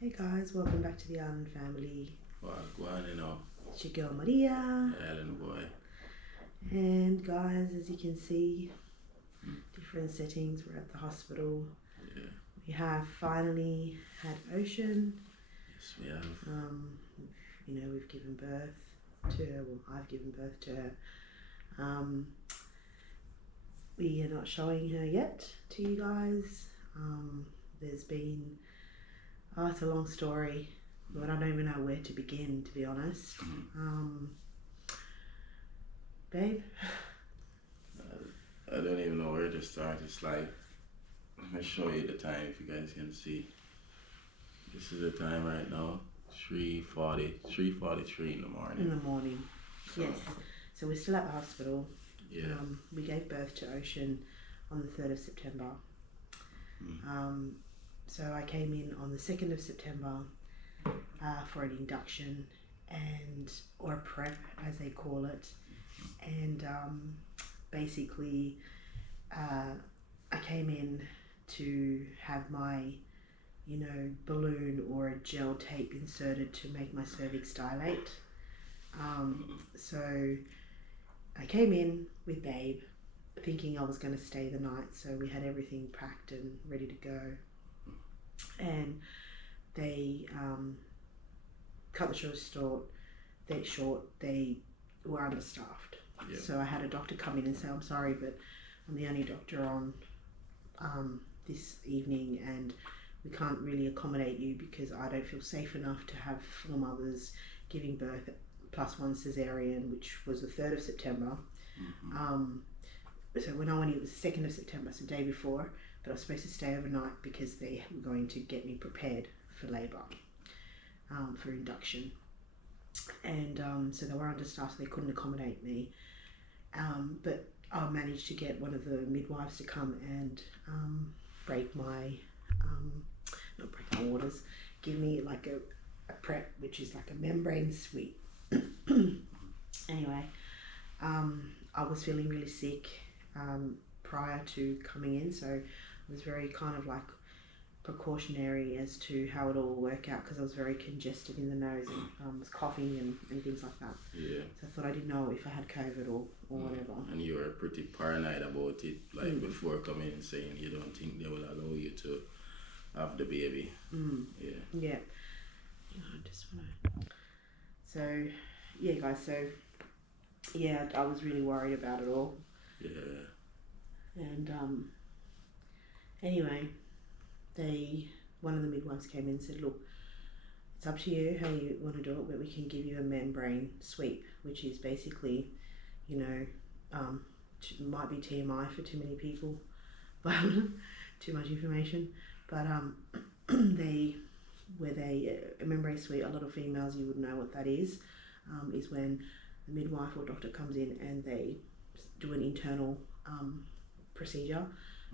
Hey guys, welcome back to the Island family. Well, It's your girl Maria. Ellen boy. And guys, as you can see, different settings. We're at the hospital. Yeah. We have finally had Ocean. Yes, we have. We've given birth to her. Well, I've given birth to her. We are not showing her yet to you guys. There's been, it's a long story, but I don't even know where to begin, to be honest. Babe? I don't even know where to start. It's like, let me show you the time if you guys can see. This is the time right now, 3:43 in the morning. In the morning, yes. So we're still at the hospital. Yeah. We gave birth to Ocean on the 3rd of September. So I came in on the 2nd of September for an induction or a prep, as they call it. And basically, I came in to have my, balloon or a gel tape inserted to make my cervix dilate. So I came in with Babe, thinking I was going to stay the night. So we had everything packed and ready to go. And they cut the show short. They were understaffed. Yeah. So I had a doctor come in and say, I'm sorry, but I'm the only doctor on this evening, and we can't really accommodate you because I don't feel safe enough to have 4 mothers giving birth plus 1 cesarean, which was the 3rd of September. So when I went, it was the 2nd of September, so the day before, but I was supposed to stay overnight because they were going to get me prepared for labour, for induction. And so they were understaffed, so they couldn't accommodate me. But I managed to get one of the midwives to come and not break my waters, give me like a prep, which is like a membrane suite. Anyway, I was feeling really sick prior to coming in, so I was very kind of like precautionary as to how it all work out, because I was very congested in the nose and was coughing and things like that. Yeah. So I thought I didn't know if I had COVID or whatever. And you were pretty paranoid about it, like before coming in, saying you don't think they will allow you to have the baby. Yeah. Yeah. I just want to... So, yeah, guys, I was really worried about it all. Yeah. And anyway, one of the midwives came in and said, look, it's up to you how you want to do it, but we can give you a membrane sweep, which is basically, might be TMI for too many people, but too much information. But a membrane sweep, a lot of females, you would know what that is when the midwife or doctor comes in and they do an internal procedure,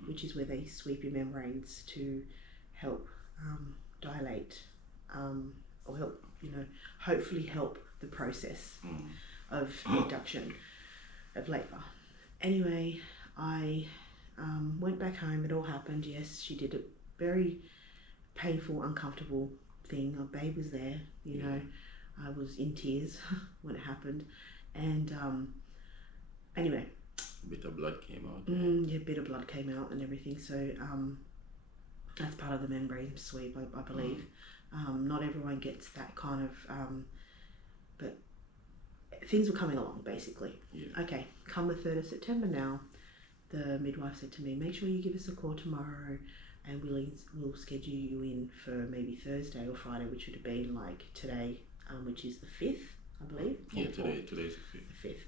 which is where they sweep your membranes to help dilate or help, hopefully help the process of induction of labour. Anyway, I went back home. It all happened. Yes, she did a very painful, uncomfortable thing. Our babe was there, I was in tears when it happened. And anyway, A bit of blood came out. a bit of blood came out and everything. So that's part of the membrane sweep, I believe. Not everyone gets that kind of, but things were coming along, basically. Yeah. Okay, come the 3rd of September now, the midwife said to me, make sure you give us a call tomorrow and we'll schedule you in for maybe Thursday or Friday, which would have been like today, which is the 5th, I believe. Yeah, today's the 5th. The 5th.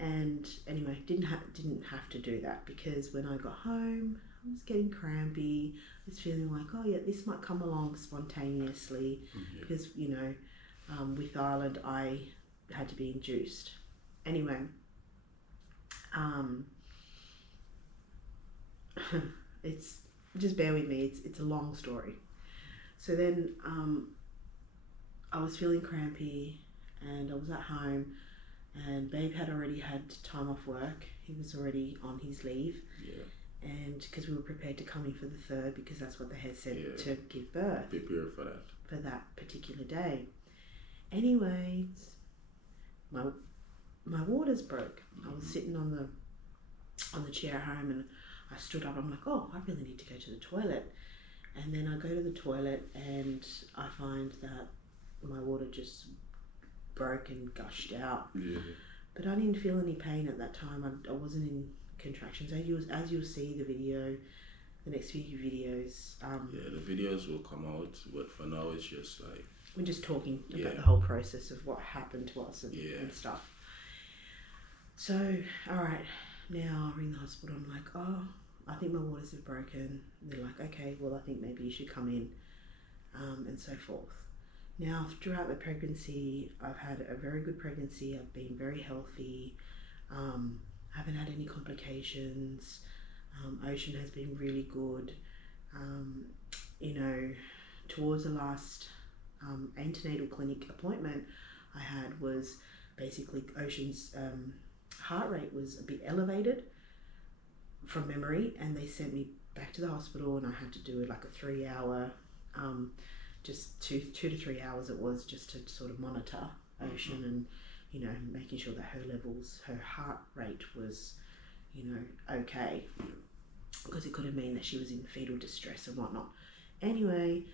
And anyway, didn't have to do that, because when I got home, I was getting crampy. I was feeling like, oh yeah, this might come along spontaneously, because with Ireland I had to be induced. Anyway, it's just bear with me. It's a long story. So then I was feeling crampy, and I was at home. And Babe had already had time off work. He was already on his leave. Yeah. and because we were prepared to come in for the 3rd because that's what they had said Yeah. to give birth Prepare for that. for that particular day. Anyways, my waters broke. I was sitting on the chair at home and I stood up. I'm like, oh, I really need to go to the toilet. And then I go to the toilet and I find that my water just broke and gushed out. Yeah. But I didn't feel any pain at that time. I wasn't in contractions. As you'll see the video, the next few videos, Yeah, the videos will come out, but for now it's just like, we're just talking Yeah. about the whole process of what happened to us and, Yeah. and stuff. So, alright, now we're in the hospital. I'm like, oh, I think my waters have broken. And they're like, okay, well, I think maybe you should come in, and so forth. Now, throughout the pregnancy, I've had a very good pregnancy. I've been very healthy. Haven't had any complications. Ocean has been really good. You know, towards the last antenatal clinic appointment I had was basically Ocean's heart rate was a bit elevated from memory, and they sent me back to the hospital and I had to do like a 3-hour, just two to 3 hours it was, just to sort of monitor Ocean and, you know, making sure that her heart rate was, you know, okay, because it could have meant that she was in fetal distress and whatnot. Anyway,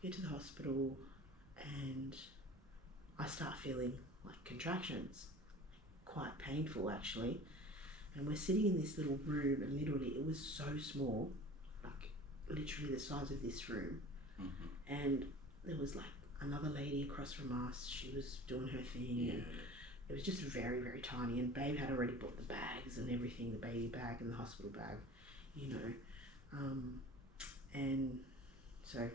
get to the hospital and I start feeling like contractions, quite painful actually. And we're sitting in this little room and literally it was so small, like literally the size of this room. And there was like another lady across from us, she was doing her thing. Yeah. And it was just very, very tiny, and Babe had already bought the bags and everything, the baby bag and the hospital bag, you know. And so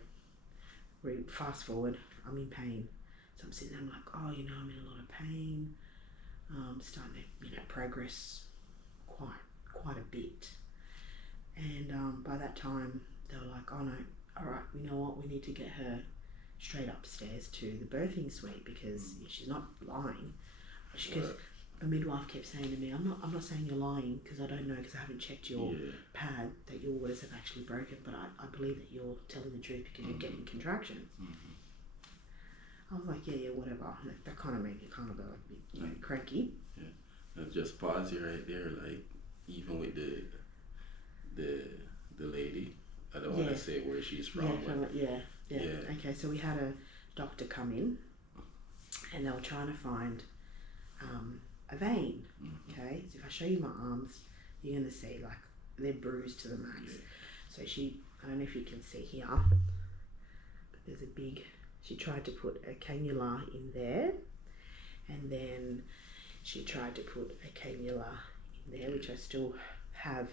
we fast forward, I'm in pain. So I'm sitting there, I'm like, oh, you know, I'm in a lot of pain. Starting to, you know, progress quite a bit. And by that time, they were like, oh no, all right, you know what, we need to get her straight upstairs to the birthing suite because she's not lying. Because the midwife kept saying to me, I'm not saying you're lying because I don't know, because I haven't checked your pad that your waters have actually broken, but I believe that you're telling the truth because you're getting contractions. I was like, yeah, whatever. That kind of made me kind of go like, you know, cranky. Yeah. And just pause you right there, like even with the lady, I don't want to say where she's from. Yeah. Okay, so we had a doctor come in and they were trying to find a vein. Okay, so if I show you my arms, you're going to see like they're bruised to the max. So I don't know if you can see here, but there's a big, she tried to put a cannula in there, and then she tried to put a cannula in there, which I still have,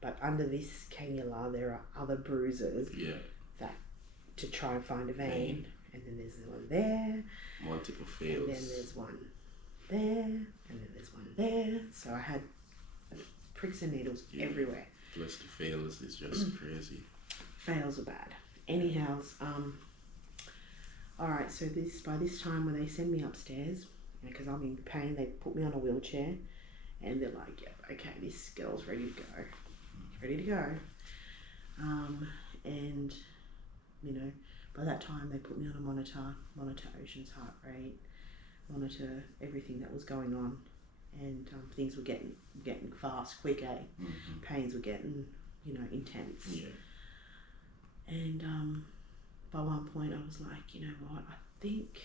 but under this cannula there are other bruises that to try and find a vein. And then there's one there, multiple fails, and then there's one there, and then there's one there. So I had pricks and needles everywhere. Plus the fails is just crazy. Fails are bad. Anyhow, all right. So by this time when they send me upstairs, because I'm in pain, they put me on a wheelchair, and they're like, "Yep, okay, this girl's ready to go, ready to go." And you know, by that time they put me on a monitor Ocean's heart rate, monitor everything that was going on, and things were getting fast, quick. Pains were getting, you know, intense. And by one point I was like, you know what, I think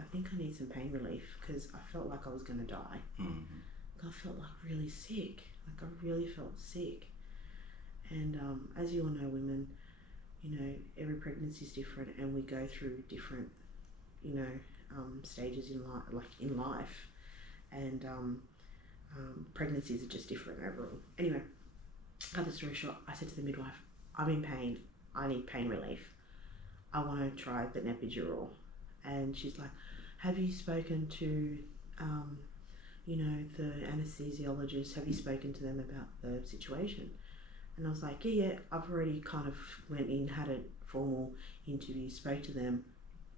I need some pain relief, because I felt like I was going to die. I felt like really sick, like I really felt sick. And as you all know, women, you know, every pregnancy is different, and we go through different, you know, stages in life, and pregnancies are just different overall. Anyway, cut the story short, I said to the midwife, I'm in pain, I need pain relief, I want to try the epidural. And she's like, have you spoken to you know, the anesthesiologist, have you spoken to them about the situation? And I was like, yeah, I've already kind of went in, had a formal interview, spoke to them,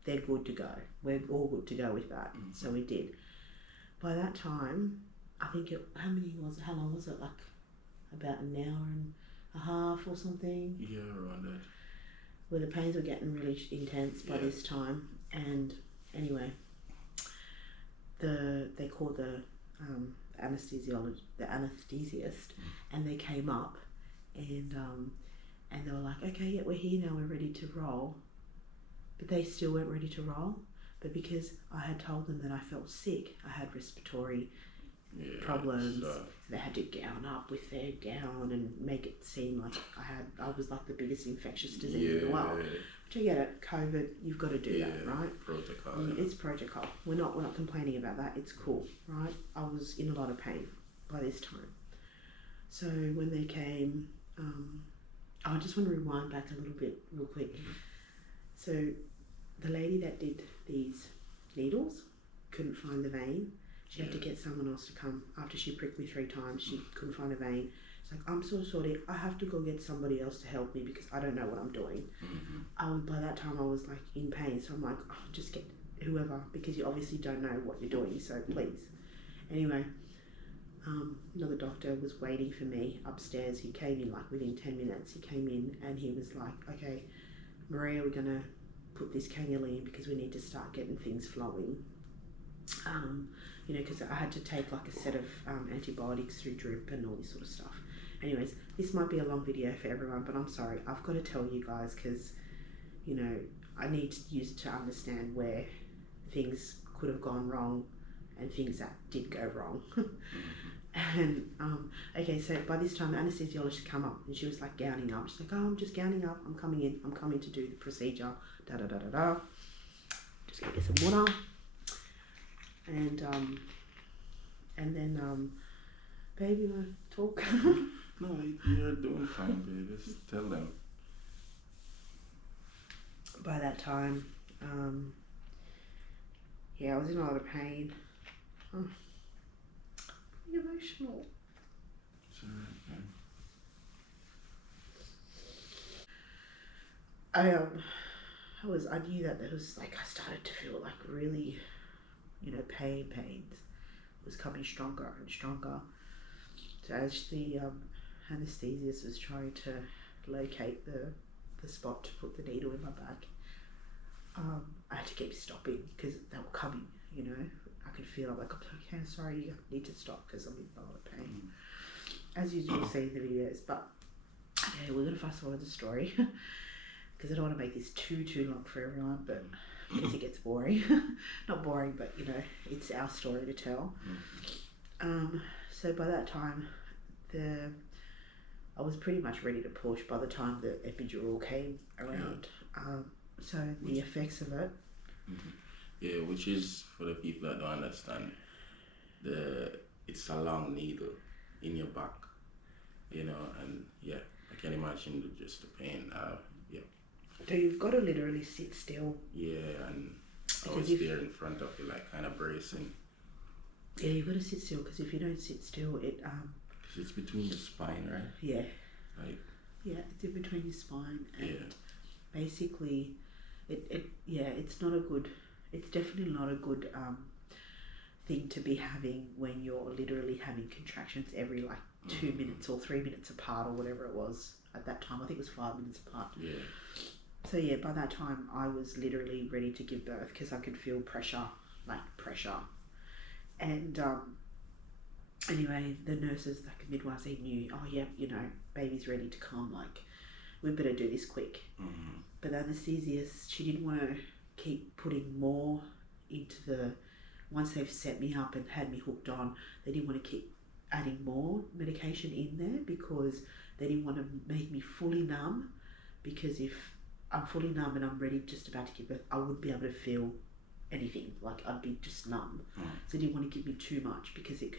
they're good to go, we're all good to go with that. So we did. By that time, I think how long was it, like about an hour and a half or something. Yeah, around that. Where the pains were getting really intense by this time. And anyway, they called the anesthesiast, and they came up, and they were like, okay, yeah, we're here now, we're ready to roll. But they still weren't ready to roll. But because I had told them that I felt sick, I had respiratory problems, so they had to gown up with their gown and make it seem like I was like the biggest infectious disease in the world. Which I get it, COVID, you've got to do that, right? Protocol. It's protocol. We're not complaining about that. It's cool, right? I was in a lot of pain by this time. So when they came, I just want to rewind back a little bit real quick. So the lady that did these needles couldn't find the vein. She had to get someone else to come. After she pricked me 3 times, she couldn't find a vein. It's like, I'm so sorry, I have to go get somebody else to help me because I don't know what I'm doing. By that time I was like in pain, so I'm like, oh, just get whoever, because you obviously don't know what you're doing, so please. Anyway, another doctor was waiting for me upstairs. He came in like within 10 minutes. He came in and he was like, okay, Maria, we're going to put this cannula in because we need to start getting things flowing. Because I had to take like a set of antibiotics through drip and all this sort of stuff. Anyways, this might be a long video for everyone, but I'm sorry, I've got to tell you guys because, I need you to understand where things could have gone wrong and things that did go wrong. And, okay, so by this time the anesthesiologist come up and she was like gowning up. She's like, oh, I'm just gowning up, I'm coming to do the procedure, da-da-da-da-da. Just gonna get some water. And then, babe, you want to talk? No, you're doing fine, babe. Just tell them. By that time, I was in a lot of pain. Oh, I'm emotional. It's alright, I knew that there was like, I started to feel like really, pains was coming stronger and stronger. So as the anaesthesiast was trying to locate the spot to put the needle in my back, I had to keep stopping because they were coming, I could feel, I'm like, okay, I'm sorry, you need to stop because I'm in a lot of pain. As you'll see in the videos. But okay, we're going to fast forward the story because I don't want to make this too long for everyone, but because it gets boring. Not boring, but it's our story to tell. So by that time, I was pretty much ready to push by the time the epidural came around. So the effects of it. Yeah, which is, for the people that don't understand, it's a long needle in your back, and I can imagine just the pain. So you've got to literally sit still. Yeah, and I was there in front of you, like kind of bracing. Yeah, you've got to sit still because if you don't sit still, it Because it's between the spine, right? Yeah. Right. Yeah, it's in between your spine, and basically, it's not a good. It's definitely not a good thing to be having when you're literally having contractions every like 2 minutes or 3 minutes apart or whatever it was at that time. I think it was 5 minutes apart. Yeah. So by that time I was literally ready to give birth because I could feel pressure. And anyway, the nurses, like the midwives, they knew, oh yeah, baby's ready to come, like we better do this quick. But the anaesthesiast, she didn't want to keep putting more into once they've set me up and had me hooked on, they didn't want to keep adding more medication in there because they didn't want to make me fully numb, because if I'm fully numb and I'm ready, just about to give birth, I wouldn't be able to feel anything, like I'd be just numb. So they didn't want to give me too much because it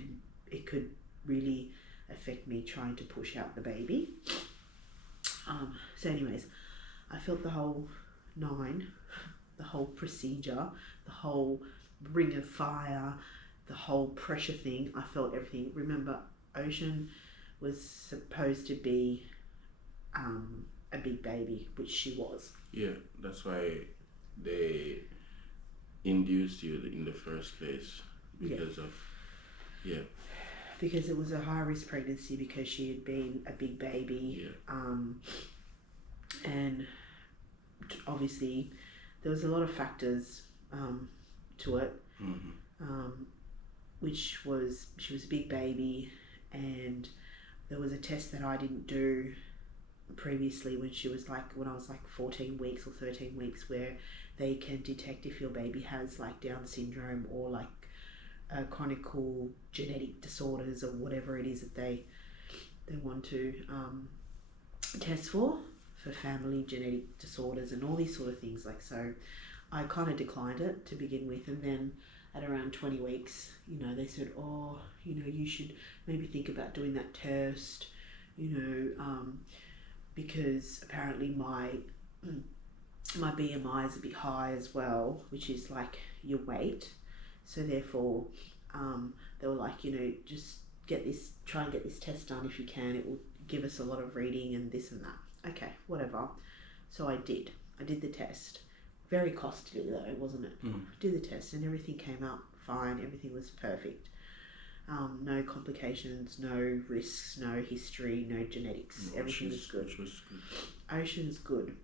could really affect me trying to push out the baby. So anyways, I felt the whole 9, the whole procedure, the whole ring of fire, the whole pressure thing. I felt everything. Remember, Ocean was supposed to be a big baby, which she was. Yeah, that's why they induced you in the first place, because of because it was a high risk pregnancy because she had been a big baby, and obviously there was a lot of factors to it, which was she was a big baby, and there was a test that I didn't do previously when I was like 14 weeks or 13 weeks, where they can detect if your baby has like Down syndrome or like chronic genetic disorders or whatever it is that they want to test for family genetic disorders and all these sort of things. Like, so I kind of declined it to begin with, and then at around 20 weeks, they said, oh, you should maybe think about doing that test, because apparently my BMI is a bit high as well, which is like your weight. So therefore, they were like, just try and get this test done if you can. It will give us a lot of reading and this and that. Okay, whatever. So I did the test. Very costly though, wasn't it? Did the test and everything came out fine. Everything was perfect. No complications, no risks, no history, no genetics. Everything was good. Which was good. Ocean's good.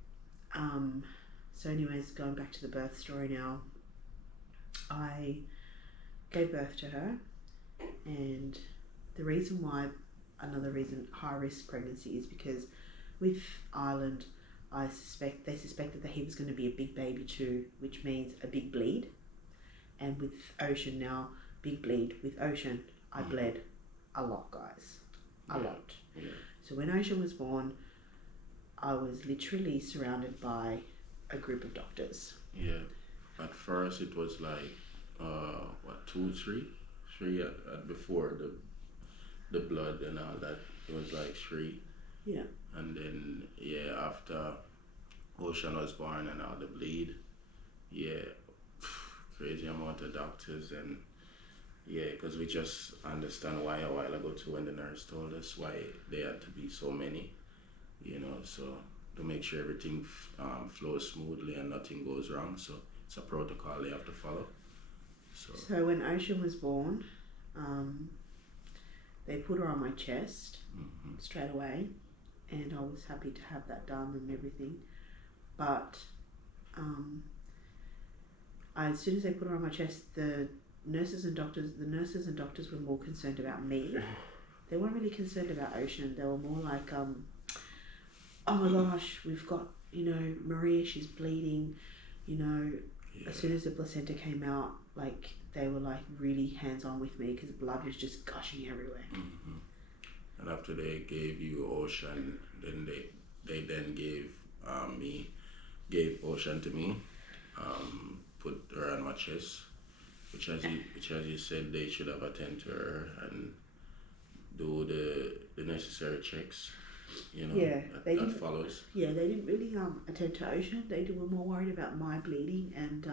So anyways, going back to the birth story now, I gave birth to her, and another reason high risk pregnancy is because with Ireland, they suspected that he was going to be a big baby too, which means a big bleed. And with Ocean now, big bleed. With Ocean, I bled a lot, guys. A lot. Yeah. So when Ocean was born, I was literally surrounded by a group of doctors. Yeah. At first it was like, 2, 3? 3 before the blood and all that. It was like 3. Yeah. And then, after Ocean was born and all the bleed, crazy amount of doctors, and because we just understand why a while ago too, when the nurse told us why there had to be so many, so to make sure everything flows smoothly and nothing goes wrong. So it's a protocol they have to follow. So when Ocean was born, they put her on my chest straight away, and I was happy to have that done and everything. But as soon as they put her on my chest, the nurses and doctors were more concerned about me. They weren't really concerned about Ocean. They were more like, oh my gosh, we've got, Maria, she's bleeding, As soon as the placenta came out, like, they were like really hands-on with me because blood was just gushing everywhere. And after they gave you Ocean, then they then gave Ocean to me, put her on my chest, which as you said, they should have attended to her and do the necessary checks, that follows. Yeah, they didn't really attend to Ocean. They were more worried about my bleeding, and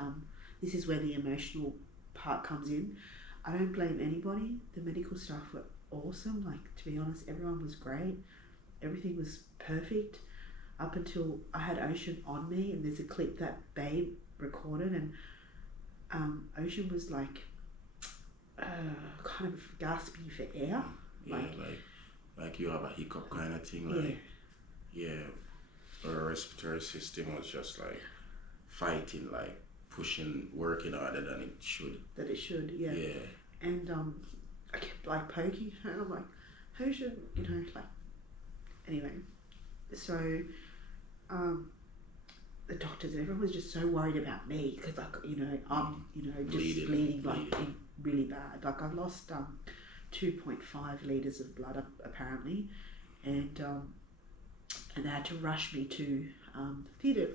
this is where the emotional part comes in. I don't blame anybody. The medical staff were awesome. Like, to be honest, everyone was great. Everything was perfect up until I had Ocean on me, and there's a clip that Babe recorded, and Ocean was like kind of gasping for air. Like you have a hiccup kind of thing. Her respiratory system was just like fighting, like pushing, working harder than it should. Yeah. And I kept like poking her. I'm like, Ocean, like. Anyway, so the doctors and everyone was just so worried about me because, like, I'm just bleeding like really bad. Like, I've lost 2.5 litres of blood apparently, and they had to rush me to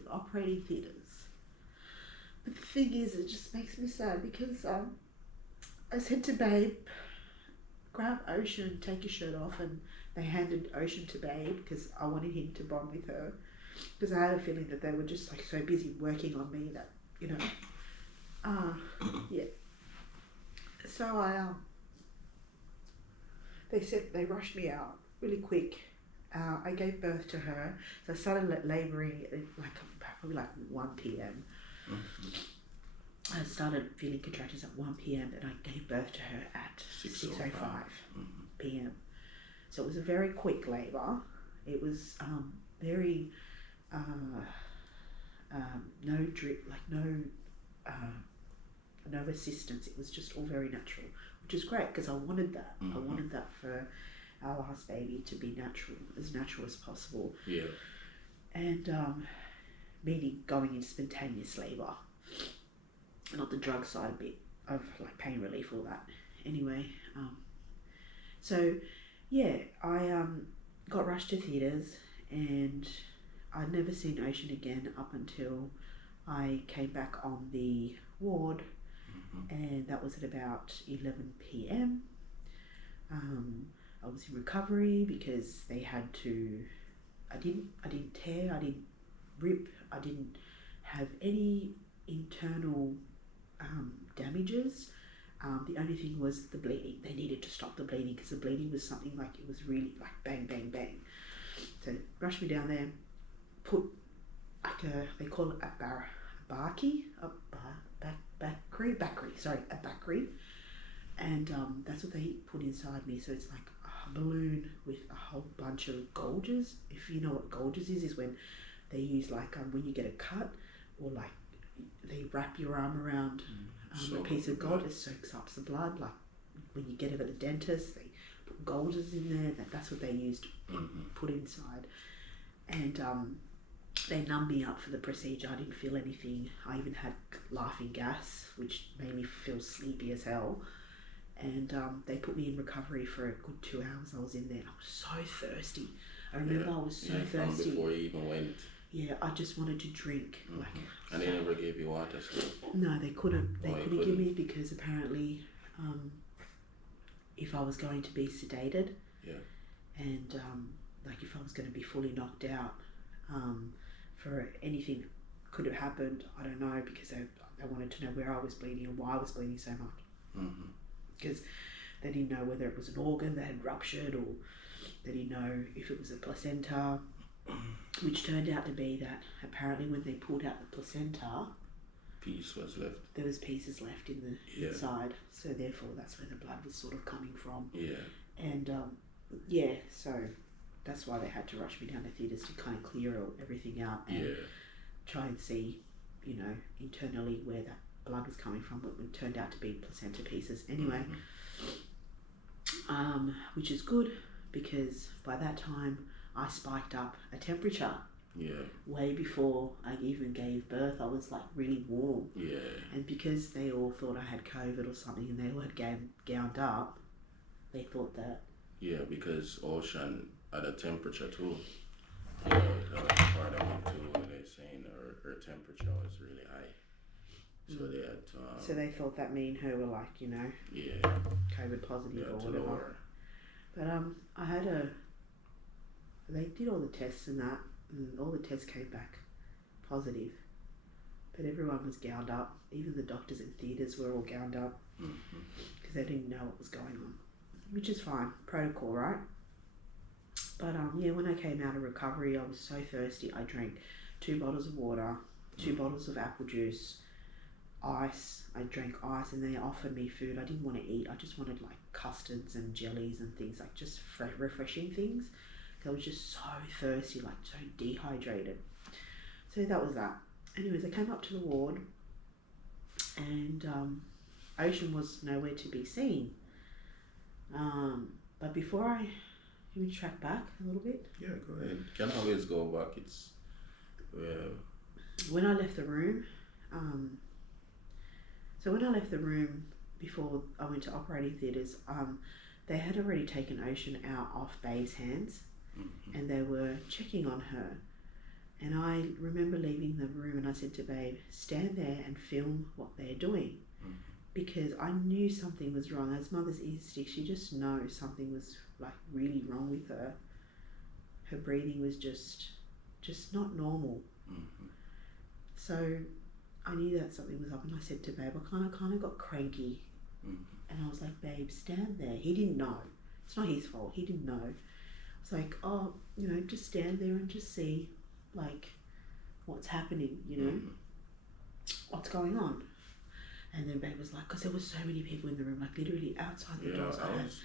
operating theatres. But the thing is, it just makes me sad because I said to Babe, grab Ocean, take your shirt off, and they handed Ocean to Babe because I wanted him to bond with her, because I had a feeling that they were just like so busy working on me that, So they rushed me out really quick. I gave birth to her, so I started labouring at probably 1 p.m. I started feeling contractions at 1 p.m. and I gave birth to her at 6:05 p.m. So it was a very quick labour. It was very no drip, like no assistance. It was just all very natural, which is great because I wanted that. I wanted that for our last baby to be natural as possible. Yeah. And meaning going into spontaneous labour, not the drug side bit of like pain relief, all that. Anyway, so yeah, I got rushed to theatres and I'd never seen Ocean again up until I came back on the ward, and that was at about 11 p.m. I was in recovery because they had to. I didn't tear. I didn't rip. I didn't have any internal damages. The only thing was the bleeding. They needed to stop the bleeding because the bleeding was something like it was really like bang, bang, bang. So rushed me down there, put like they call it a Bacri, and that's what they put inside me. So it's like a balloon with a whole bunch of gauges. If you know what gauges is when they use like when you get a cut or like they wrap your arm around a piece of gauze, it soaks up the blood. Like when you get it at the dentist, they put gauges in there. That's what they used to put inside. And they numbed me up for the procedure. I didn't feel anything. I even had laughing gas, which made me feel sleepy as hell. And they put me in recovery for a good 2 hours. I was in there. I was so thirsty. I remember I was so thirsty. Before you even went. Yeah, I just wanted to drink. Like, and they never gave you water still? No, they couldn't. They couldn't give me because apparently if I was going to be sedated and like if I was going to be fully knocked out for anything could have happened, I don't know, because they wanted to know where I was bleeding and why I was bleeding so much. Because they didn't know whether it was an organ that had ruptured or they didn't know if it was a placenta, which turned out to be that apparently when they pulled out the placenta, piece was left. There was pieces left in the inside, so therefore that's where the blood was sort of coming from. Yeah. And so that's why they had to rush me down to theatres to kind of clear everything out and try and see, you know, internally where that blood was coming from. It turned out to be placenta pieces anyway, which is good because by that time I spiked up a temperature. Yeah. Way before I even gave birth, I was like really warm. Yeah. And because they all thought I had COVID or something and they all had gowned up, they thought that. Yeah, because Ocean had a temperature too. Yeah, that was part of it too. They're saying her temperature was really high. So they had to. So they thought that me and her were like, you know. Yeah. COVID positive or whatever. Lower. But I had they did all the tests and that. And all the tests came back positive, but everyone was gowned up. Even the doctors in theatres were all gowned up because they didn't know what was going on, which is fine, protocol, right? But when I came out of recovery, I was so thirsty. I drank 2 bottles of water, 2 bottles of apple juice, ice. I drank ice, and they offered me food. I didn't want to eat. I just wanted like custards and jellies and things like just refreshing things. I was just so thirsty, like so dehydrated. So that was that. Anyways, I came up to the ward and Ocean was nowhere to be seen. But before let me track back a little bit. Yeah, go ahead. Can always go back. It's when I left the room, before I went to operating theatres, they had already taken Ocean out off Babe's hands. And they were checking on her, and I remember leaving the room and I said to Babe, stand there and film what they're doing, because I knew something was wrong. As mother's instinct, she just knows something was like really wrong with her. Her breathing was just not normal. So I knew that something was up, and I said to Babe, I kind of got cranky, and I was like, Babe, stand there. He didn't know. It's not his fault. He didn't know. It's like, oh, you know, just stand there and just see, like, what's happening, you know, what's going on. And then Babe was like, because there was so many people in the room, like literally outside the Yeah, doors.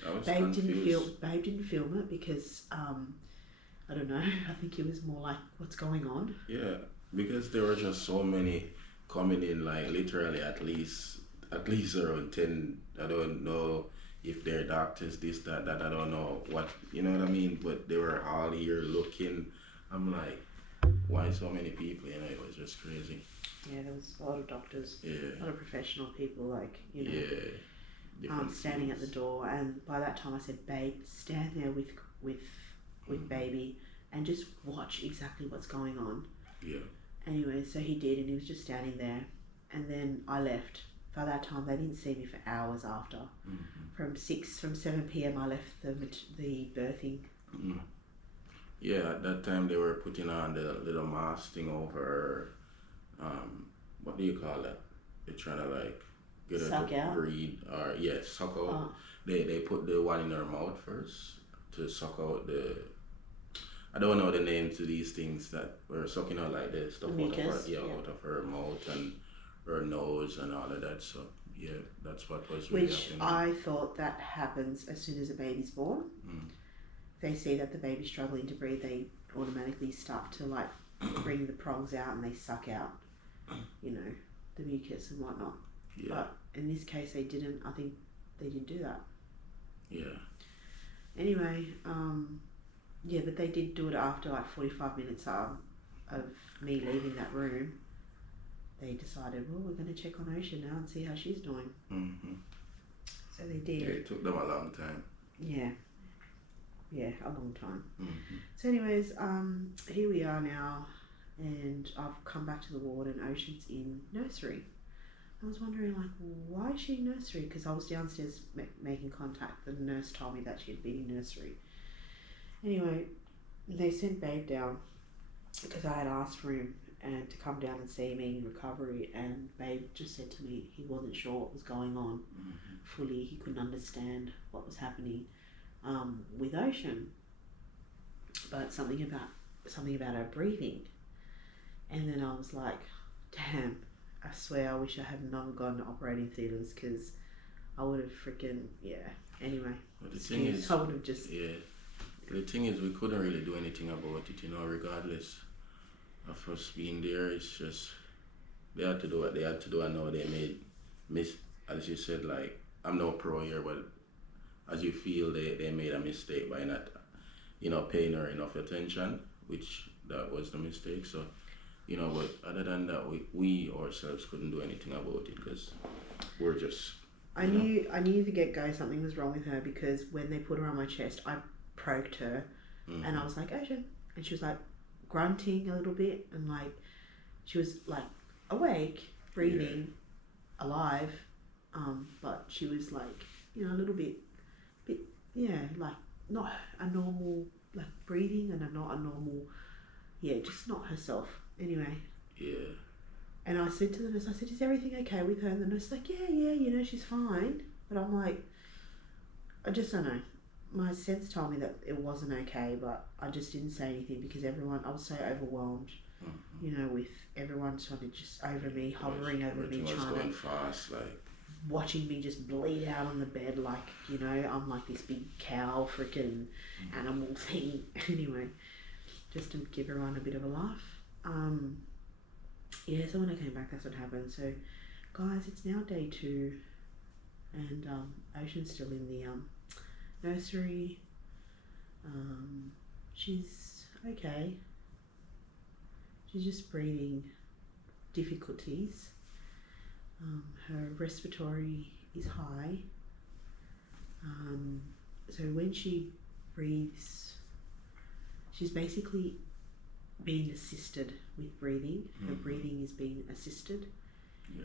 I was Babe confused. Babe didn't film it because I don't know. I think it was more like, what's going on? Yeah, because there were just so many coming in, like literally at least around 10. I don't know if they're doctors, this, that. I don't know what, you know what I mean? But they were all here looking. I'm like, why so many people? You know, it was just crazy. Yeah, there was a lot of doctors, Yeah, a lot of professional people, like, you know, yeah, different standing at the fields. door. And by that time, I said, Babe, stand there with Baby and just watch exactly what's going on. Yeah, Anyway, so he did, and he was just standing there. And then I left. By that time, they didn't see me for hours after. From 7 p.m. I left the birthing. yeah. At that time, they were putting on the little mask thing over her. What do you call that? They're trying to like get her Suck to out. breathe, or yeah, suck out. Oh, They put the one in her mouth first to suck out the. I don't know the name to these things that were sucking out like the stuff out of her, mucus. yeah, Yeah. out of her mouth and her nose and all of that. So yeah, that's what was really Which happening. I thought that happens as soon as a baby's born. They see that the baby's struggling to breathe, they automatically start to like bring the prongs out and they suck out, you know, the mucus and whatnot. Yeah, But in this case, they didn't. I think they didn't do that. yeah, Anyway, yeah, but they did do it after like 45 minutes of me leaving that room. They decided, well, we're going to check on Ocean now and see how she's doing. So they yeah. did. It took them a long time. Yeah, a long time. Mm-hmm. So, anyways, here we are now, and I've come back to the ward, and Ocean's in nursery. I was wondering, like, why is she in nursery? Because I was downstairs making contact. The nurse told me that she had been in nursery. Anyway, they sent Babe down because I had asked for him and to come down and see me in recovery, and Babe just said to me he wasn't sure what was going on fully. He couldn't understand what was happening with Ocean, but something about her breathing. And then I was like, damn, I swear I wish I had never gone to operating theatres because I would have freaking, yeah. Anyway, But the thing is, I would have just, yeah, the thing is, we couldn't really do anything about it, you know, regardless of us being there. It's just, they had to do what they had to do. I know they made, as you said, like, I'm no pro here, but as you feel, they made a mistake by not, you know, paying her enough attention, which that was the mistake. So, you know, but other than that, we ourselves couldn't do anything about it because we're just, I knew the get-go something was wrong with her because when they put her on my chest, I poked her and I was like, Ocean, and she was like grunting a little bit and like she was like awake, breathing, alive, but she was like, you know, a little bit, yeah, like not a normal like breathing and not a normal, yeah, just not herself. Anyway, yeah, and I said to the nurse, I said, is everything okay with her? And the nurse was like, yeah, you know, she's fine. But I'm like, I just don't know. My sense told me that it wasn't okay, but I just didn't say anything because I was so overwhelmed, you know, with everyone trying to just over me, hovering over me, everything was trying going to, fast, like, watching me just bleed out on the bed like, you know, I'm like this big cow freaking animal thing. Anyway, just to give everyone a bit of a laugh. Yeah, so when I came back, that's what happened. So, guys, it's now day 2, and Ocean's still in the nursery. She's okay. She's just breathing difficulties. Her respiratory is high. So when she breathes, she's basically being assisted with breathing. Her breathing is being assisted. yeah,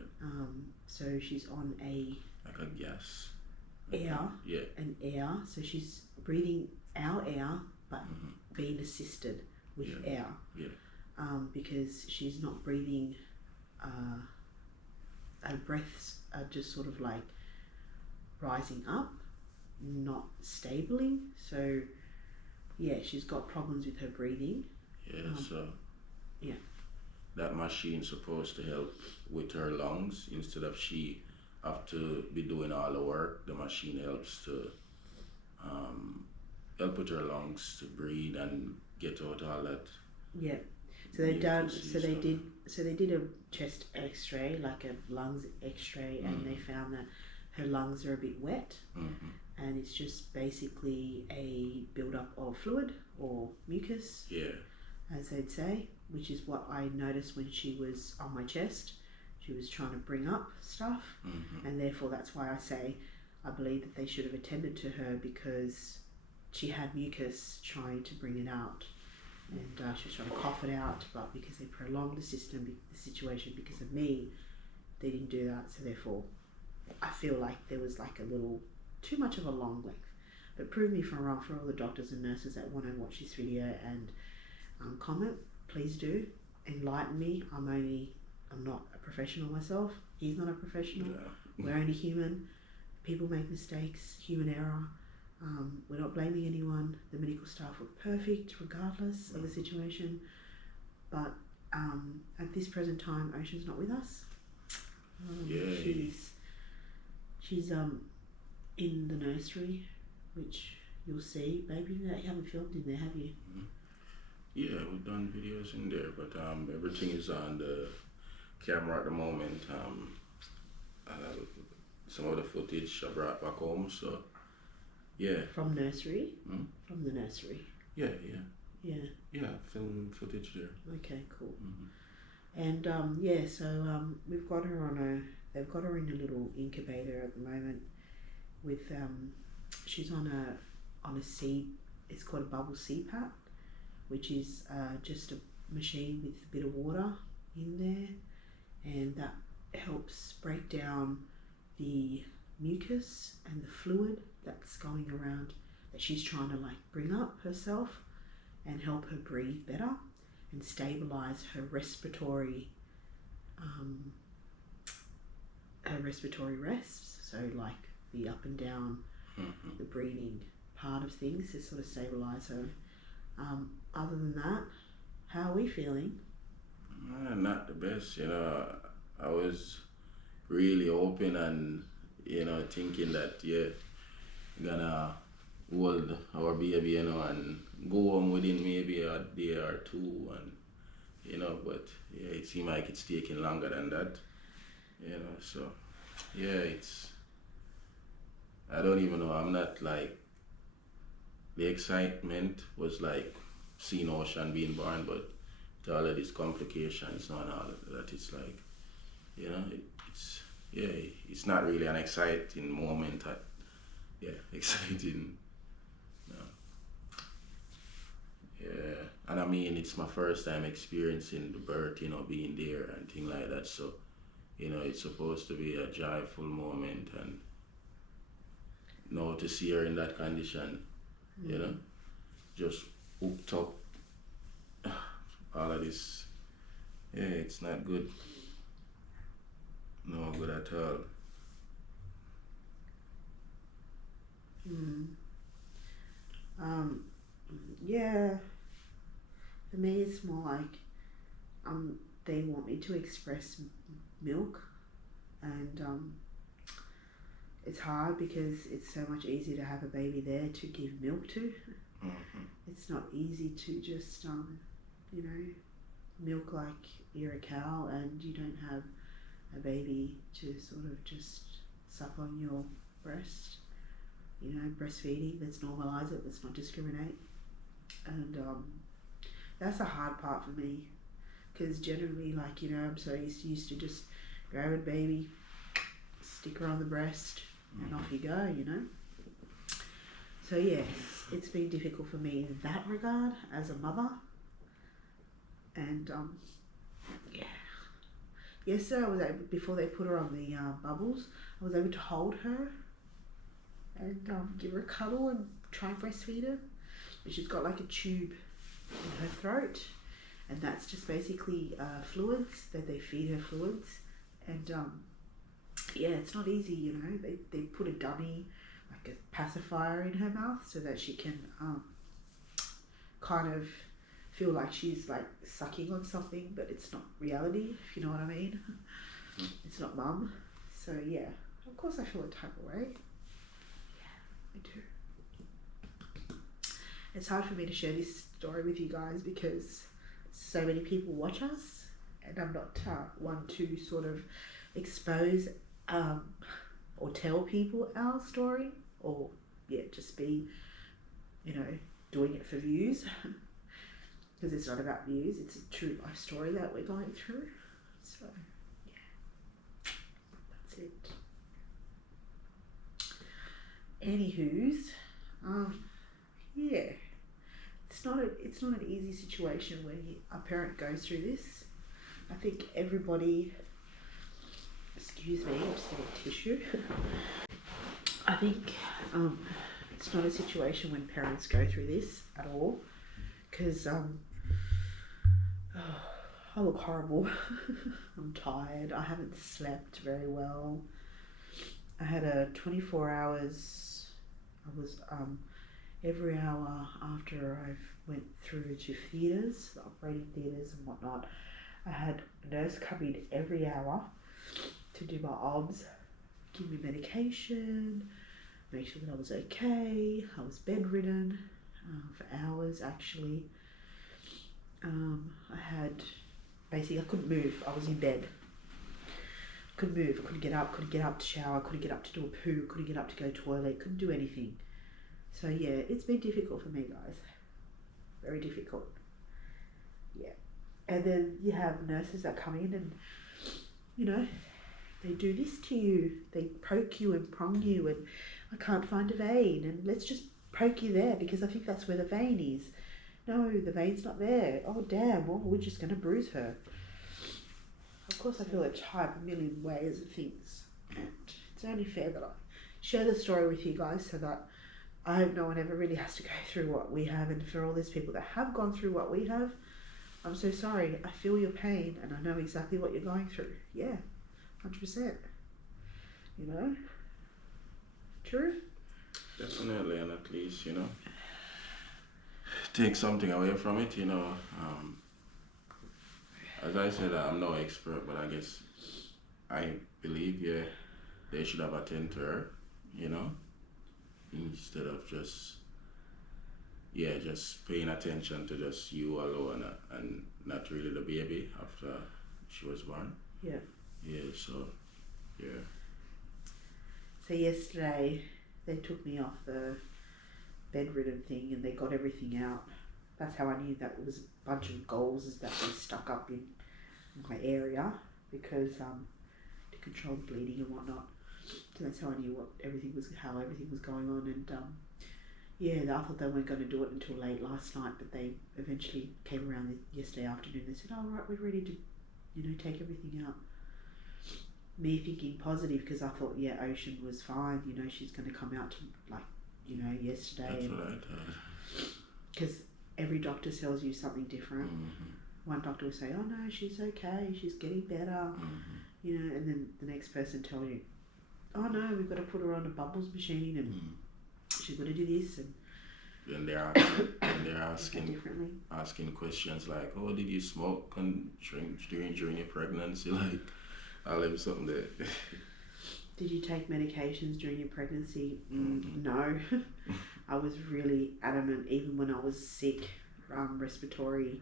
So she's on a like a gas. air, Yeah, an air. So she's breathing our air, but being assisted with air. yeah, Because she's not breathing. Her breaths are just sort of like rising up, not stabling. So yeah, she's got problems with her breathing. yeah. So yeah. that machine's supposed to help with her lungs instead of she have to be doing all the work. The machine helps to help with her lungs to breathe and get out all that. Yeah. So they done. mucus So they stuff. did. So they did a chest X-ray, like a lungs X-ray, and they found that her lungs are a bit wet, and it's just basically a build-up of fluid or mucus, Yeah. as they'd say, which is what I noticed when she was on my chest. She was trying to bring up stuff, and therefore that's why I say I believe that they should have attended to her, because she had mucus trying to bring it out, and she was trying to cough it out, but because they prolonged the situation because of me, they didn't do that. So therefore, I feel like there was like a little too much of a long length. But prove me if I'm wrong. For all the doctors and nurses that want to watch this video and comment, please do enlighten me. I'm not a professional myself. He's not a professional. Yeah. We're only human. People make mistakes, human error. We're not blaming anyone. The medical staff were perfect regardless of the situation. But at this present time, Ocean's not with us. Yeah. She's in the nursery, which you'll see. Baby, you haven't filmed in there, have you? Yeah, we've done videos in there, but everything is on the camera at the moment. Some of the footage I brought back home, so yeah. From nursery? From the nursery. Yeah. Yeah. Film footage there. Okay, cool. And so we've got her they've got her in a little incubator at the moment with she's on a C, it's called a bubble CPAP, which is just a machine with a bit of water in there, and that helps break down the mucus and the fluid that's going around, that she's trying to like bring up herself and help her breathe better and stabilize her respiratory rests, so like the up and down, the breathing part of things, to sort of stabilize her. Other than that, how are we feeling? Not the best, I was really hoping and thinking that gonna hold our baby, and go home within maybe a day or two, and but it seemed like it's taking longer than that, so I don't even know. I'm not like, the excitement was like seeing Ocean being born, but with all of these complications and all of that, it's like, it's not really an exciting moment. Exciting. No. Yeah, and I mean, it's my first time experiencing the birth, being there and things like that. So, it's supposed to be a joyful moment, and to see her in that condition, just hooked up, all of this, it's not good. No good at all. Yeah, for me it's more like they want me to express milk, and it's hard because it's so much easier to have a baby there to give milk to. It's not easy to just milk like you're a cow and you don't have a baby to sort of just suck on your breast. Breastfeeding, let's normalize it, let's not discriminate. And that's the hard part for me, because generally, like, I'm so used to just grab a baby, stick her on the breast, and off you go, So yes, it's been difficult for me in that regard as a mother. And yesterday I was able, before they put her on the bubbles, I was able to hold her and give her a cuddle and try and breastfeed her. And she's got like a tube in her throat, and that's just basically fluids, that they feed her fluids. And it's not easy, they put a dummy, like a pacifier in her mouth, so that she can kind of feel like she's like sucking on something, but it's not reality, if you know what I mean. It's not mum. So yeah, Of course I feel a type of way. Yeah, I do. It's hard for me to share this story with you guys because so many people watch us, and I'm not one to sort of expose or tell people our story, or just be, doing it for views. Because it's not about views, it's a true life story that we're going through. So that's it. Anywho's, it's not an easy situation when a parent goes through this. I think everybody, excuse me, I'm just getting a tissue. I think it's not a situation when parents go through this at all, because I look horrible. I'm tired. I haven't slept very well. I had a 24 hours. I was every hour after I went through to theatres, the operating theatres and whatnot. I had a nurse come in every hour to do my obs, give me medication, make sure that I was okay. I was bedridden for hours actually. I couldn't move. I was in bed. Couldn't move. I couldn't get up. Couldn't get up to shower. Couldn't get up to do a poo. Couldn't get up to go toilet. Couldn't do anything. So yeah, it's been difficult for me, guys. Very difficult. Yeah. And then you have nurses that come in and, they do this to you. They poke you and prong you, and I can't find a vein, and let's just poke you there because I think that's where the vein is. No, the vein's not there. Oh damn, well, we're just going to bruise her. Of course I feel a type a million ways of things, and it's only fair that I share the story with you guys so that I hope no one ever really has to go through what we have. And for all these people that have gone through what we have, I'm so sorry. I feel your pain and I know exactly what you're going through. Yeah, 100%. True? Definitely, and at least, take something away from it, As I said, I'm no expert, but I guess I believe, they should have attended to her, instead of just paying attention to just you alone and not really the baby after she was born. Yeah. Yeah, so, yeah. So yesterday, they took me off the bedridden thing and they got everything out. That's how I knew that it was a bunch of gauzes that they stuck up in my area because to control the bleeding and whatnot. So that's how I knew how everything was going on. And I thought they weren't going to do it until late last night, but they eventually came around yesterday afternoon. They said, "Oh right, we're ready to, take everything out." Me thinking positive because I thought, Ocean was fine. She's going to come out to, yesterday. That's what I thought. Because every doctor tells you something different. Mm-hmm. One doctor will say, "Oh no, she's okay. She's getting better." Mm-hmm. And then the next person tells you, "Oh no, we've got to put her on a bubbles machine and she's got to do this." And then they're asking questions like, "Oh, did you smoke and drink during your pregnancy?" Like, I'll leave something there. Did you take medications during your pregnancy? No. I was really adamant, even when I was sick, respiratory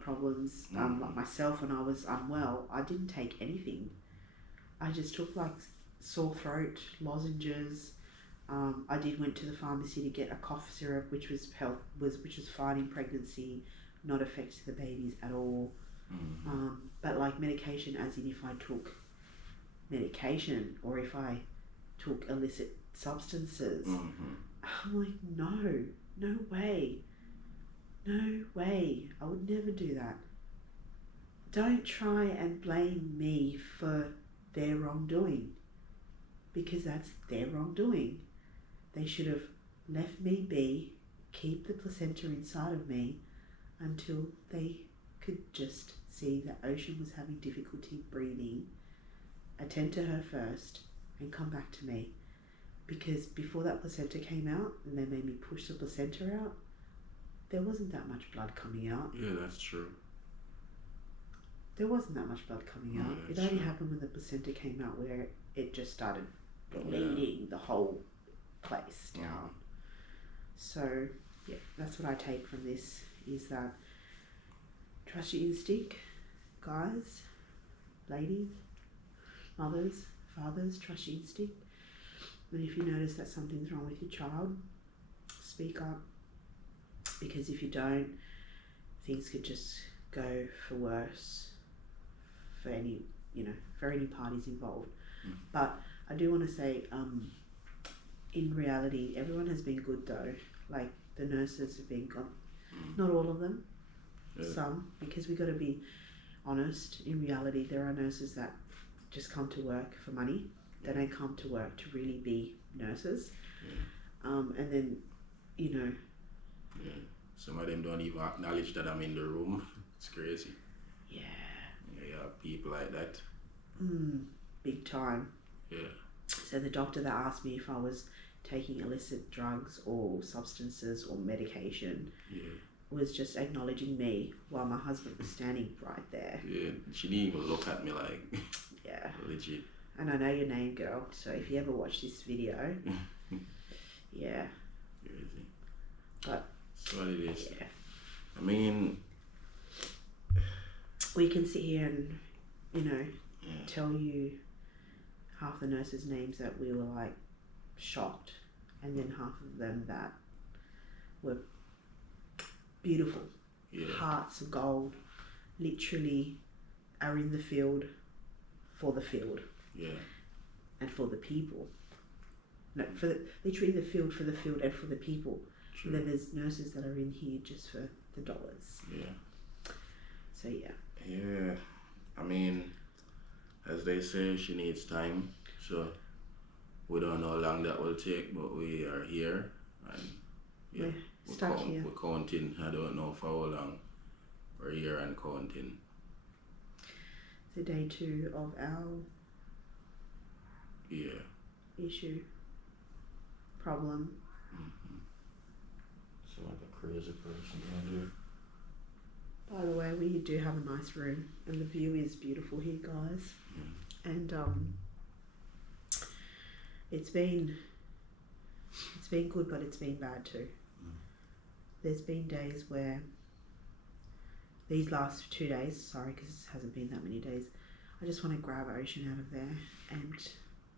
problems, like myself when I was unwell, I didn't take anything. I just took sore throat lozenges. I went to the pharmacy to get a cough syrup, which was fighting pregnancy, not affecting the babies at all. But medication, as in if I took medication or if I took illicit substances, I'm like, no way, I would never do that. Don't try and blame me for their wrongdoing, because that's their wrongdoing. They should have left me be, keep the placenta inside of me until they could just see that Ocean was having difficulty breathing, attend to her first and come back to me. Because before that placenta came out and they made me push the placenta out, there wasn't that much blood coming out. Yeah, that's true. there wasn't that much blood coming out. It that's only true. happened when the placenta came out, where it just started Yeah. bleeding the whole place down. So yeah, that's what I take from this, is that trust your instinct, guys, ladies, mothers, fathers, trust your instinct. And if you notice that something's wrong with your child, speak up, because if you don't, things could just go for worse for any, for any parties involved. But I do want to say, in reality, everyone has been good though. Like the nurses have been good. Not all of them, some, because we got to be honest. In reality, there are nurses that just come to work for money. They don't come to work to really be nurses. And then, some of them don't even acknowledge that I'm in the room. It's crazy. Yeah, People like that. big time. Yeah. So the doctor that asked me if I was taking illicit drugs or substances or medication was just acknowledging me while my husband was standing right there. Yeah, she didn't even look at me like. Yeah. Legit. And I know your name, girl, so if you ever watch this video, yeah. Crazy. But that's what it is. yeah. I mean, we can sit here and, tell you half the nurses' names that we were like shocked, and then half of them that were beautiful, hearts of gold, literally are in the field for the field, and for the people. No, literally the field for the field and for the people. True. And then there's nurses that are in here just for the dollars. Yeah. So yeah. Yeah. I mean, as they say, she needs time. So we don't know how long that will take, but we are here, and we're stuck here. We're counting. I don't know for how long. We're here and counting. So day 2 of our issue, problem. So like a crazy person around here. By the way, we do have a nice room, and the view is beautiful here, guys. And it's been good, but it's been bad too. There's been days where, these last 2 days, sorry, because it hasn't been that many days, I just want to grab Ocean out of there and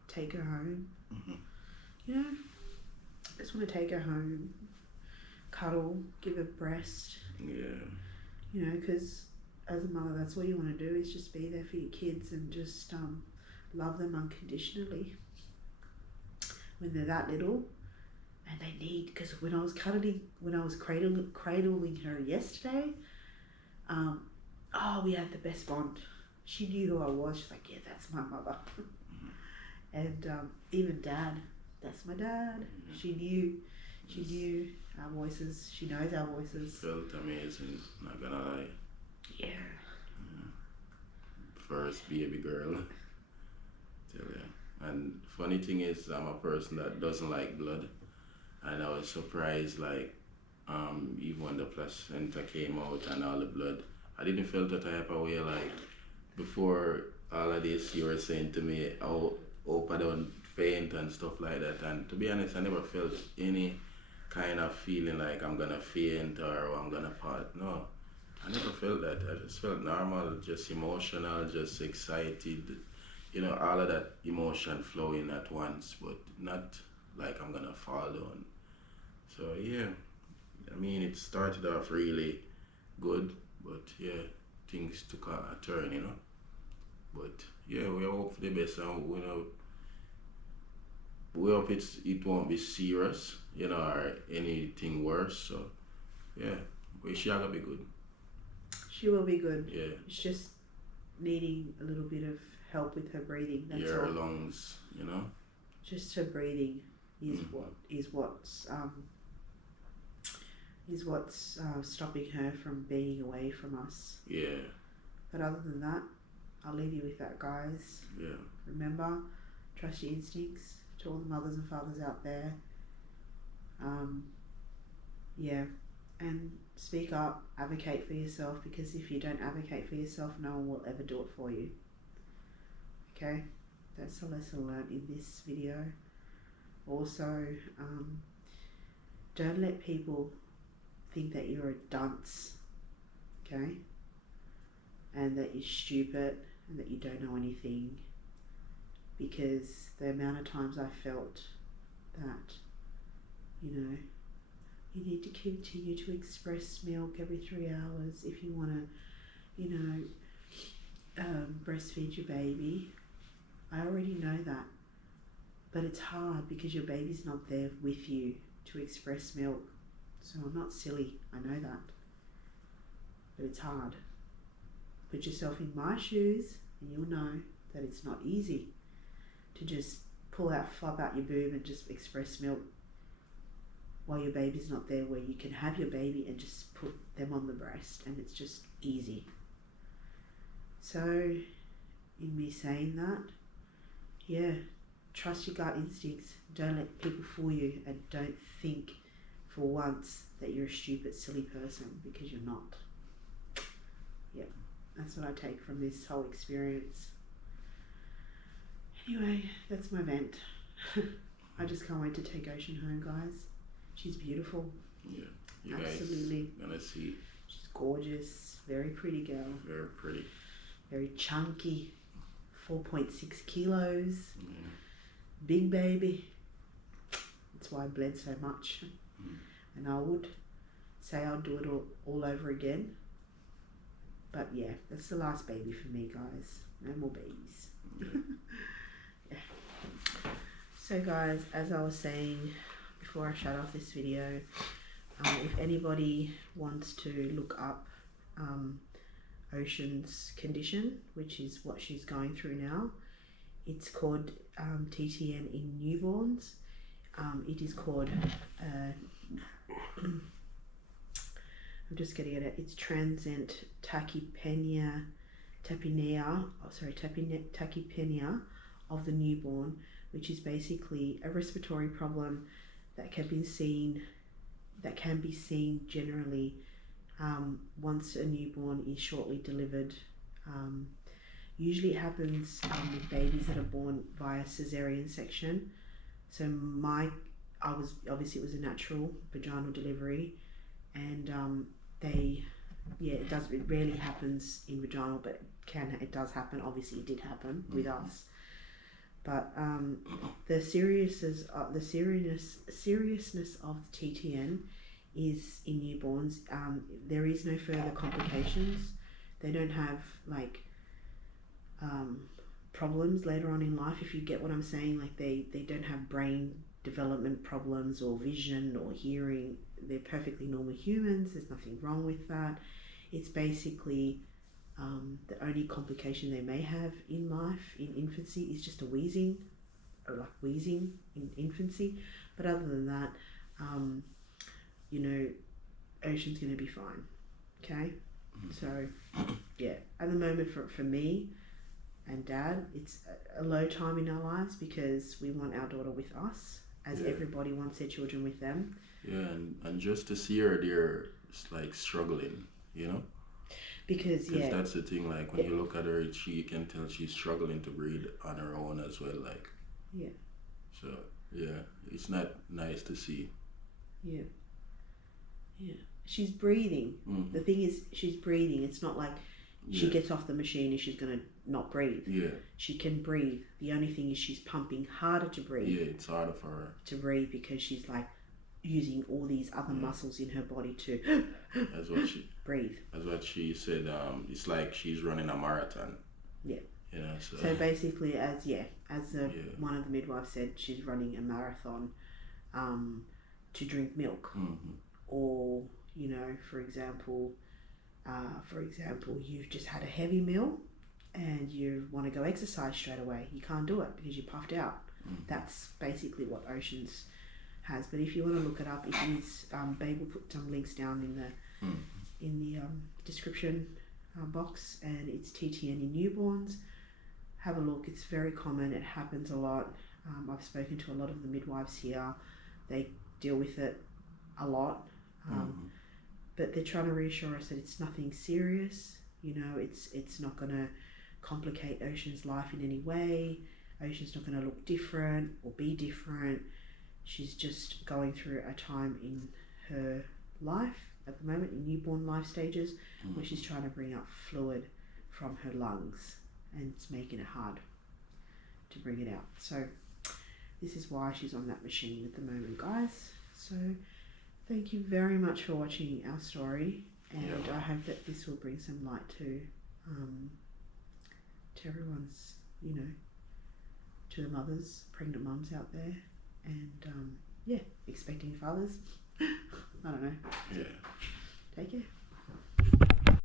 take her home. I just want to take her home, cuddle, give her breast. Because as a mother, that's all you want to do, is just be there for your kids and just love them unconditionally when they're that little. And they need, because when I was cradling her yesterday, we had the best bond. She knew who I was. She's like, yeah, that's my mother. And even Dad, that's my dad. She knew our voices. She knows our voices. Felt amazing, not gonna lie. Yeah. First baby girl. Tell ya. And funny thing is, I'm a person that doesn't like blood, and I was surprised, like, even when the placenta came out and all the blood, I didn't feel that type of way. Like before all of this, you were saying to me, "Oh, hope I don't faint" and stuff like that. And to be honest, I never felt any kind of feeling like I'm gonna faint or I'm gonna part. No, I never felt that. I just felt normal, just emotional, just excited. All of that emotion flowing at once, but not like I'm gonna fall down. So yeah, I mean, it started off really good, but yeah, things took a turn, But yeah, we hope for the best, and we hope it won't be serious, or anything worse. So yeah, but she gonna be good. She will be good. Yeah. It's just needing a little bit of help with her breathing. That's all. Her lungs, Just her breathing is what's stopping her from being away from us. Yeah. But other than that, I'll leave you with that, guys. Yeah. Remember, trust your instincts. To all the mothers and fathers out there. and speak up, advocate for yourself, because if you don't advocate for yourself, no one will ever do it for you. Okay, that's the lesson learned in this video. Also, don't let people think that you're a dunce, okay, and that you're stupid and that you don't know anything, because the amount of times I felt that, you know, you need to continue to express milk every 3 hours if you want to, you know, breastfeed your baby. I already know that, but it's hard because your baby's not there with you to express milk. So I'm not silly, I know that, but it's hard. Put yourself in my shoes and you'll know that it's not easy to just flop out your boob and just express milk while your baby's not there, where you can have your baby and just put them on the breast and it's just easy. So in me saying that, yeah, trust your gut instincts. Don't let people fool you, and don't think for once that you're a stupid, silly person, because you're not. Yeah, that's what I take from this whole experience. Anyway, that's my vent. I just can't wait to take Ocean home, guys. She's beautiful. Yeah, you absolutely. Guys gonna see. She's gorgeous, very pretty girl. Very pretty. Very chunky, 4.6 kilos. Yeah. Big baby. That's why I bled so much. And I would say I'll do it all over again. But yeah, that's the last baby for me, guys. No more babies. Yeah. So guys, as I was saying before I shut off this video, if anybody wants to look up Ocean's condition, which is what she's going through now, it's called TTN in newborns. It is called I'm just getting it. It's transient tachypnea of the newborn, which is basically a respiratory problem that can be seen generally once a newborn is shortly delivered. Usually it happens with babies that are born via cesarean section. So it was a natural vaginal delivery, and it rarely happens in vaginal, but it does happen. Obviously it did happen with us. But the seriousness of TTN is in newborns. There is no further complications. They don't have problems later on in life, if you get what I'm saying. Like they don't have brain development problems or vision or hearing. They're perfectly normal humans. There's nothing wrong with that. It's basically the only complication they may have in life in infancy is just a wheezing, or wheezing in infancy. But other than that, Ocean's gonna be fine. Okay. So yeah, at the moment for me and Dad, it's a low time in our lives because we want our daughter with us, as everybody wants their children with them. Yeah, and just to see her there, it's struggling, Because that's the thing, when you look at her, you can tell she's struggling to breathe on her own as well, Yeah. So, yeah, it's not nice to see. Yeah. Yeah. She's breathing. Mm-hmm. The thing is, she's breathing. It's not like she gets off the machine and she's going to not breathe. Yeah. She can breathe. The only thing is she's pumping harder to breathe. Yeah, it's harder for her to breathe because she's using all these other muscles in her body to that's what she breathe. That's what she said. It's like she's running a marathon. Yeah. So basically, as one of the midwives said, she's running a marathon to drink milk. Mm-hmm. Or for example, you've just had a heavy meal and you want to go exercise straight away. You can't do it because you're puffed out. Mm-hmm. That's basically what Ocean's has. But if you want to look it up, it is Babe will put some links down in the description box, and it's TTN in newborns. Have a look. It's very common. It happens a lot. I've spoken to a lot of the midwives here. They deal with it a lot. but they're trying to reassure us that it's nothing serious. You know, it's not going to complicate Ocean's life in any way. Ocean's not going to look different or be different. She's just going through a time in her life at the moment, in newborn life stages, where she's trying to bring up fluid from her lungs, and it's making it hard to bring it out. So this is why she's on that machine at the moment, guys. So thank you very much for watching our story, and I hope that this will bring some light to everyone's, you know, to the mothers, pregnant mums out there, and expecting fathers. I don't know. Yeah. Take care.